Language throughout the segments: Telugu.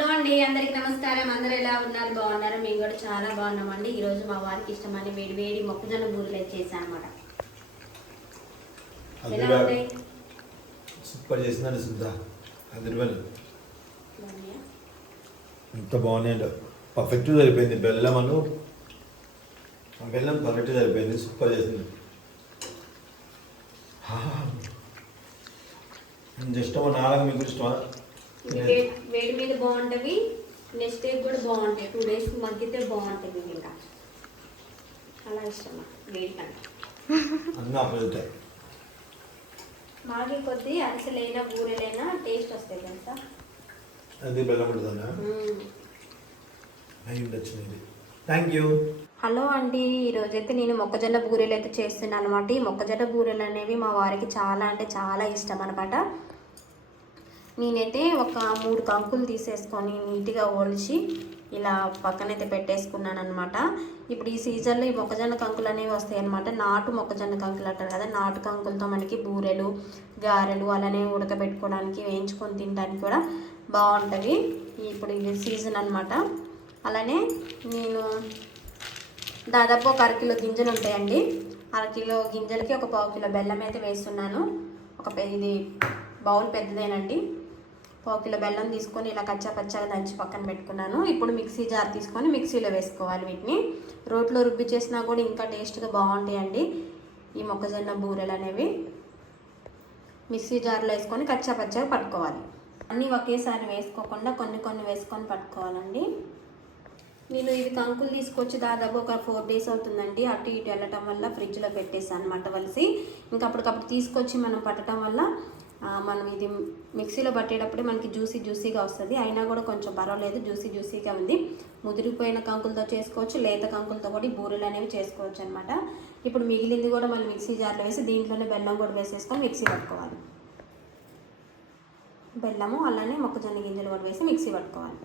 హలో అండి అందరికి నమస్కారం. అందరూ ఎలా ఉన్నారు? బాగున్నారు? మేము కూడా చాలా బాగున్నామండి. ఈ రోజు మా వారికి ఇష్టమని వేడి వేడి మొక్కజొన్న బూరెలు చేశాను అనమాట ఎలా అదిరా. ఉన్నాయి సూపర్ చేసిందండి శుద్ధ అదిరివని? ఎంత బాగున్నాయండి. పర్ఫెక్ట్ సరిపోయింది. బెల్లం అను బెల్లం పర్ఫెక్ట్ సరిపోయింది. సూపర్ చేసింది. జస్ట్ మా నాలుగు మీకు ఇష్టమా? వేడి మీద బాగుంటవి నెక్స్ట్ డే కూడా బాగుంటాయి. టూ డేస్ మగ్గితే బాగుంటాయి ఇవి ఇంకా. అలా ఇష్టమా వేడి కంటే. మాగి కొద్దీ అరిసెలైనా బూరెలైనా టేస్ట్ వస్తాయి తెలుసా? అది బెల్లం ఉంటుందన్నా? మ్మ్. అయి ఉండొచ్చు ఇది థ్యాంక్ యూ హలో అండి ఈరోజైతే నేను మొక్కజొన్న బూరెలు అయితే చేస్తున్నాను అనమాట ఈ మొక్కజొన్న బూరెలు అనేవి మా వారికి చాలా అంటే చాలా ఇష్టం అనమాట నేనైతే ఒక మూడు కంకులు తీసేసుకొని నీట్గా ఒలిచి ఇలా పక్కనైతే పెట్టేసుకున్నాను అనమాట ఇప్పుడు ఈ సీజన్లో ఈ మొక్కజొన్న కంకులు అనేవి వస్తాయి అనమాట నాటు మొక్కజొన్న కంకులు అంటారు కదా నాటు కంకులతో మనకి బూరెలు గారెలు అలానే ఉడకబెట్టుకోవడానికి వేయించుకొని తినడానికి కూడా బాగుంటుంది ఇప్పుడు ఇది సీజన్ అనమాట అలానే నేను దాదాపు ఒక అరకిలో గింజలు ఉంటాయండి. అరకిలో గింజలకి ఒక పావు కిలో బెల్లం అయితే వేస్తున్నాను. ఒక ఇది బౌల్ పెద్దదేనండి. పావు కిలో బెల్లం తీసుకొని ఇలా కచ్చా పచ్చగా దంచి పక్కన పెట్టుకున్నాను. ఇప్పుడు మిక్సీ జార్ తీసుకొని మిక్సీలో వేసుకోవాలి వీటిని. రోట్లో రుబ్బి చేసినా కూడా ఇంకా టేస్ట్గా బాగుంటాయండి ఈ మొక్కజొన్న బూరెలు అనేవి. మిక్సీ జార్లో వేసుకొని కచ్చా పచ్చగా పట్టుకోవాలి. అన్నీ ఒకేసారి వేసుకోకుండా కొన్ని కొన్ని వేసుకొని పట్టుకోవాలండి. నేను ఇవి కంకులు తీసుకొచ్చి దాదాపు ఒక ఫోర్ డేస్ అవుతుందండి. అటు ఇటు వెళ్ళటం వల్ల ఫ్రిడ్జ్లో పెట్టేసాను అనమాట వలిసి ఇంకా అప్పటికప్పుడు తీసుకొచ్చి మనం పట్టడం వల్ల మనం ఇది మిక్సీలో పట్టేటప్పుడే మనకి జ్యూసీ జ్యూసీగా వస్తుంది. అయినా కూడా కొంచెం పర్వాలేదు జ్యూసీ జ్యూసీగా ఉంది. ముదిరిపోయిన కంకులతో చేసుకోవచ్చు లేత కంకులతో కూడా బూరెలు అనేవి చేసుకోవచ్చు అనమాట ఇప్పుడు మిగిలింది కూడా మళ్ళీ మిక్సీ జార్లో వేసి దీంట్లోనే బెల్లం కూడా వేసేసుకొని మిక్సీ పట్టుకోవాలి. బెల్లము అలానే మొక్కజొన్న గింజలు కూడా వేసి మిక్సీ పట్టుకోవాలి.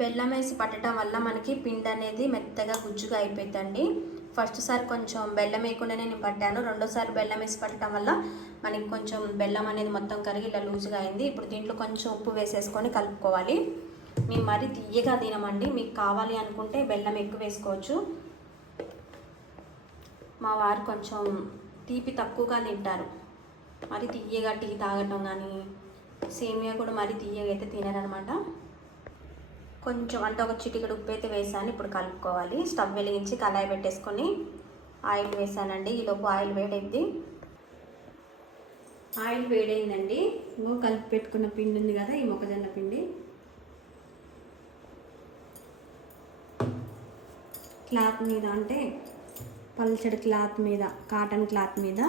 బెల్లం వేసి పట్టడం వల్ల మనకి పిండి అనేది మెత్తగా గుజ్జుగా అయిపోతుందండి. ఫస్ట్ సారి కొంచెం బెల్లం వేయకుండానే నేను పట్టాను. రెండోసారి బెల్లం వేసి పట్టడం వల్ల మనకి కొంచెం బెల్లం అనేది మొత్తం కరిగి ఇలా లూజ్గా అయింది. ఇప్పుడు దీంట్లో కొంచెం ఉప్పు వేసేసుకొని కలుపుకోవాలి. మేము మరీ తీయగా తినమండి. మీకు కావాలి అనుకుంటే బెల్లం ఎక్కువ వేసుకోవచ్చు. మా వారు కొంచెం తీపి తక్కువగా తింటారు. మరి తీయగా టీ తాగటం కానీ సేమియా కూడా మరీ తీయగా అయితే తినరనమాట. కొంచెం అంటే ఒక చిటికెడు ఉప్పు అయితే వేసాను ఇప్పుడు కలుపుకోవాలి. స్టవ్ వెలిగించి కళాయి పెట్టేసుకొని ఆయిల్ వేసానండి. ఈలోపు ఆయిల్ వేడైంది ఆయిల్ వేడైందండి. ఇంకో కలిపి పెట్టుకున్న పిండి ఉంది కదా ఈ మొక్కజొన్న పిండి. క్లాత్ మీద అంటే పల్చడి క్లాత్ మీద కాటన్ క్లాత్ మీద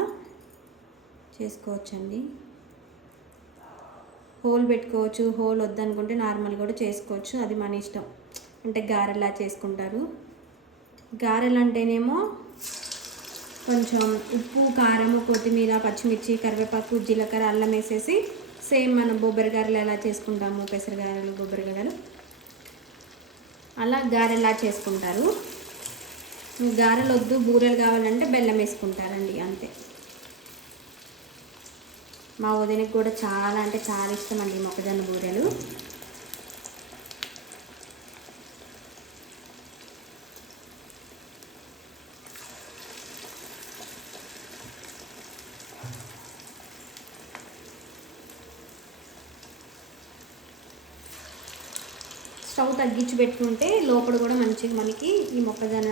చేసుకోవచ్చండి. హోల్ పెట్టుకోవచ్చు హోల్ వద్దనుకుంటే నార్మల్ కూడా చేసుకోవచ్చు. అది మన ఇష్టం. అంటే గారెలా చేసుకుంటారు. గారెలు అంటేనేమో కొంచెం ఉప్పు కారం కొత్తిమీర పచ్చిమిర్చి కరివేపాకు జీలకర్ర అల్లం వేసేసి సేమ్ మనం బొబ్బరి గారెలు ఎలా చేసుకుంటాము పెసరగారెలు బొబ్బరి గారెలు. అలా గారెలా చేసుకుంటారు. గారెలు వద్దు బూరెలు కావాలంటే బెల్లం వేసుకుంటారండి అంతే. మా వదినకి కూడా చాలా అంటే చాలా ఇష్టం అండి మొక్కజొన్న బూరెలు. స్టవ్ తగ్గించి పెట్టుకుంటే లోపల కూడా మంచిగా మనకి ఈ మొక్కజొన్న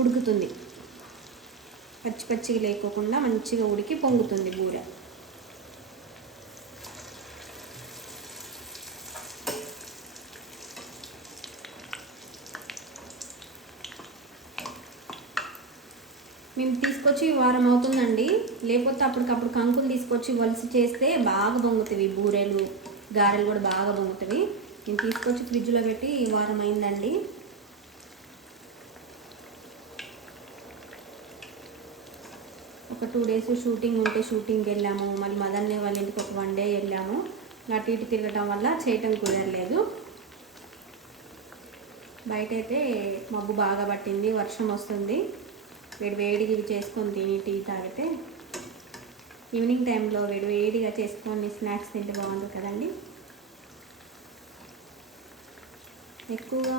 ఉడుకుతుంది. పచ్చి పచ్చిగా లేకోకుండా మంచిగా ఉడికి పొంగుతుంది బూర మేము తీసుకొచ్చి వారం అవుతుందండి. లేకపోతే అప్పటికప్పుడు కంకులు తీసుకొచ్చి వలసి చేస్తే బాగా పొంగుతాయి బూరెలు గారెలు కూడా బాగా పొంగుతాయి. నేను తీసుకొచ్చి ఫ్రిడ్జ్లో పెట్టి వారం అయిందండి. ఒక టూ డేస్ షూటింగ్ ఉంటే షూటింగ్కి వెళ్ళాము. మళ్ళీ మదన్నే వాళ్ళ ఇంటికి ఒక వన్ డే వెళ్ళాము. అటు ఇటు తిరగటం వల్ల చేయటం కుదరలేదు. బయట అయితే మబ్బు బాగా పట్టింది. వర్షం వస్తుంది. వేడి వేడిగా ఇవి చేసుకొని తిని టీ తాగితే ఈవినింగ్ టైంలో వేడి వేడిగా చేసుకొని స్నాక్స్ తింటే బాగుంటుంది కదండి. ఎక్కువగా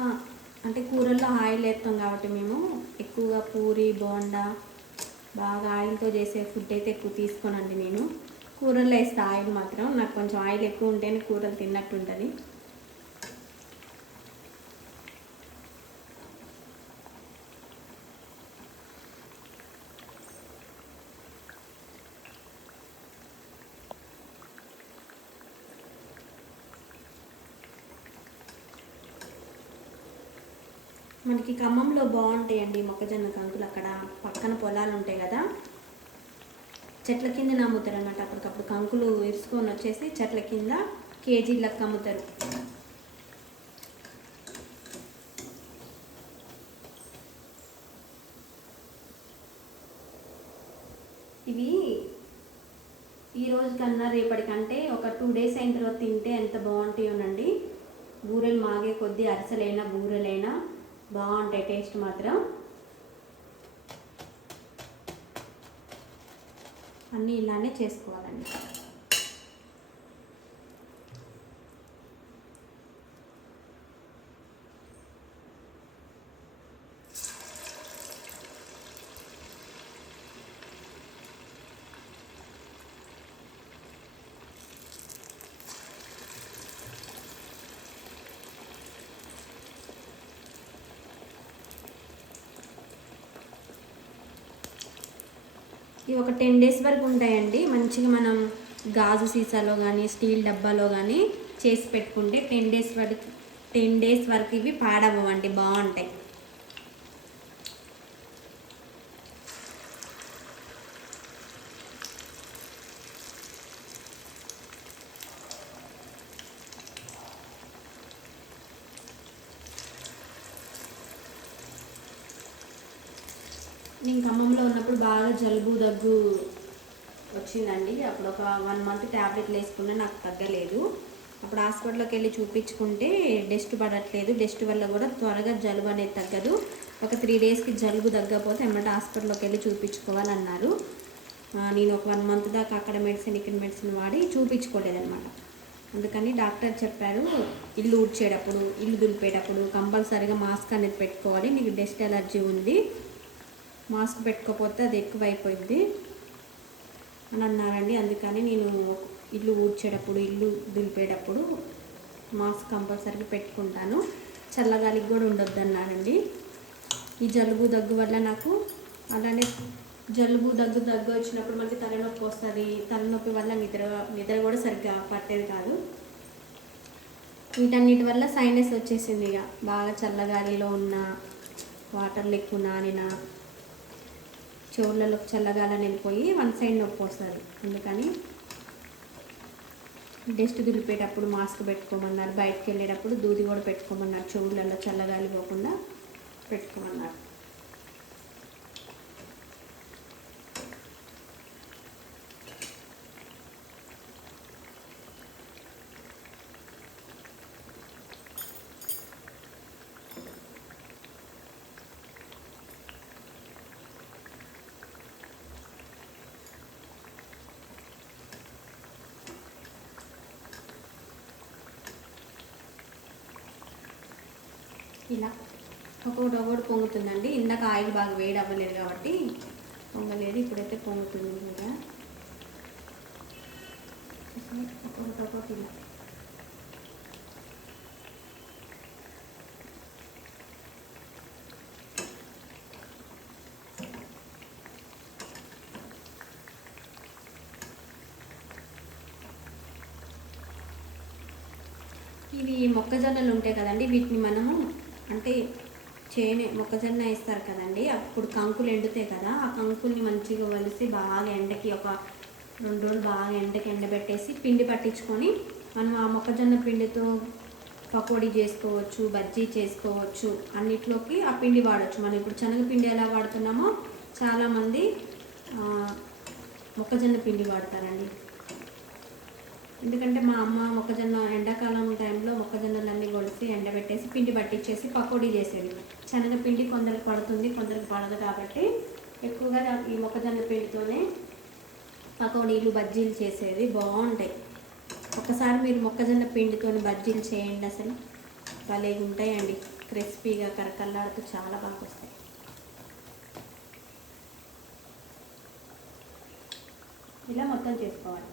అంటే కూరల్లో ఆయిల్ వేస్తాం కాబట్టి మేము ఎక్కువగా పూరి బోండా బాగా ఆయిల్తో చేసే ఫుడ్ అయితే ఎక్కువ తీసుకోనండి నేను. కూరల్లో వేస్తే ఆయిల్ మాత్రం నాకు కొంచెం ఆయిల్ ఎక్కువ ఉంటేనే కూరలు తిన్నట్టు ఉంటుంది మనకి ఖమ్మంలో బాగుంటాయండి మొక్కజొన్న కంకులు అక్కడ పక్కన పొలాలు ఉంటాయి కదా. చెట్ల కింద అమ్ముతారు అనమాట అప్పటికప్పుడు కంకులు ఇరుసుకొని వచ్చేసి చెట్ల కింద కేజీలకు అమ్ముతారు. ఇవి ఈ రోజు కన్నా రేపటికంటే ఒక టూ డేస్ అయిన తర్వాత తింటే ఎంత బాగుంటాయోనండి. బూరెలు మాగే కొద్దీ అరిసెలైనా బూరెలైనా బాగుంటాయి టేస్ట్ మాత్రం. అన్నీ ఇలానే చేసుకోవాలండి. ఇవి ఒక టెన్ డేస్ వరకు ఉంటాయండి. మంచిగా మనం గాజు సీసాలో కానీ స్టీల్ డబ్బాలో కానీ చేసి పెట్టుకుంటే టెన్ డేస్ వరకు టెన్ డేస్ వరకు ఇవి పాడవ్వండి బాగుంటాయి. నేను ఖమ్మంలో ఉన్నప్పుడు బాగా జలుబు దగ్గు వచ్చిందండి. అప్పుడు ఒక వన్ మంత్ ట్యాబ్లెట్లు వేసుకున్నా నాకు తగ్గలేదు. అప్పుడు హాస్పిటల్కి వెళ్ళి చూపించుకుంటే డస్ట్ పడట్లేదు. డస్ట్ వల్ల కూడా త్వరగా జలుబు అనేది తగ్గదు. ఒక త్రీ డేస్కి జలుబు తగ్గకపోతే ఏమంటే హాస్పిటల్కి వెళ్ళి చూపించుకోవాలన్నారు. నేను ఒక వన్ మంత్ దాకా అక్కడ మెడిసిన్ ఇక్కడ మెడిసిన్ వాడి చూపించుకోలేదన్నమాట. అందుకని డాక్టర్ చెప్పారు ఇల్లు ఊడ్చేటప్పుడు ఇల్లు దులిపేటప్పుడు కంపల్సరీగా మాస్క్ అనేది పెట్టుకోవాలి. నీకు డస్ట్ ఎలర్జీ ఉంది. మాస్క్ పెట్టుకోకపోతే అది ఎక్కువైపోయింది అని అన్నారండి. అందుకని నేను ఇల్లు ఊడ్చేటప్పుడు ఇల్లు దులిపేటప్పుడు మాస్క్ కంపల్సరీగా పెట్టుకుంటాను. చల్లగాలికి కూడా ఉండొద్దు అన్నారండి ఈ జలుబు దగ్గు వల్ల నాకు అలానే జలుబు దగ్గు దగ్గు వచ్చినప్పుడు మనకి తలనొప్పి వస్తుంది. తలనొప్పి వల్ల నిద్ర నిద్ర కూడా సరిగ్గా పట్టేది కాదు. వీటన్నిటి వల్ల సైనస్ వచ్చేసింది ఇక. బాగా చల్లగాలిలో ఉన్న వాటర్లు ఎక్కువ నానిన చెవులలో చల్లగాలని వెళ్ళిపోయి వన్ సైడ్ నొప్పి వస్తుంది. అందుకని డస్ట్ దులిపేటప్పుడు మాస్క్ పెట్టుకోమన్నారు. బయటకు వెళ్ళేటప్పుడు దూది కూడా పెట్టుకోమన్నారు. చెవులలో చల్లగాలి పోకుండా పెట్టుకోమన్నారు. ఇలా ఒక్కొక్కటి ఒక్కొక్కటి పొంగుతుందండి. ఇందాక ఆయిల్ బాగా వేడి అవ్వలేదు కాబట్టి పొంగలేదు. ఇప్పుడైతే పొంగుతుంది కదా ఒక్కొక్కటి ఒక్కొక్కటి ఇలా. ఇవి మొక్కజొన్నలు ఉంటాయి కదండి. వీటిని మనము అంటే చేనే మొక్కజొన్న వేస్తారు కదండి. అప్పుడు కంకులు ఎండుతాయి కదా. ఆ కంకుల్ని మంచిగా వలిసి బాగా ఎండకి ఒక రెండు రోజులు బాగా ఎండకి ఎండబెట్టేసి పిండి పట్టించుకొని మనం ఆ మొక్కజొన్న పిండితో పకోడీ చేసుకోవచ్చు బజ్జీ చేసుకోవచ్చు అన్నిట్లోకి ఆ పిండి వాడచ్చు. మనం ఇప్పుడు శనగపిండి ఎలా వాడుతున్నామో చాలామంది మొక్కజొన్న పిండి వాడతారండి. ఎందుకంటే మా అమ్మ మొక్కజొన్న ఎండాకాలం టైంలో మొక్కజొన్నలన్నీ కొలిసి ఎండబెట్టేసి పిండి పట్టించేసి పకోడీ చేసేది. శనగపిండి కొందరికి పడుతుంది కొందరికి పడదు కాబట్టి ఎక్కువగా ఈ మొక్కజొన్న పిండితోనే పకోడీలు బజ్జీలు చేసేది బాగుంటాయి. ఒకసారి మీరు మొక్కజొన్న పిండితోని బజ్జీలు చేయండి అసలు. భలే ఉంటాయండి. క్రిస్పీగా కరకల్లాడుతూ చాలా బాగా వస్తాయి. ఇలా మొత్తం చేసుకోవాలి.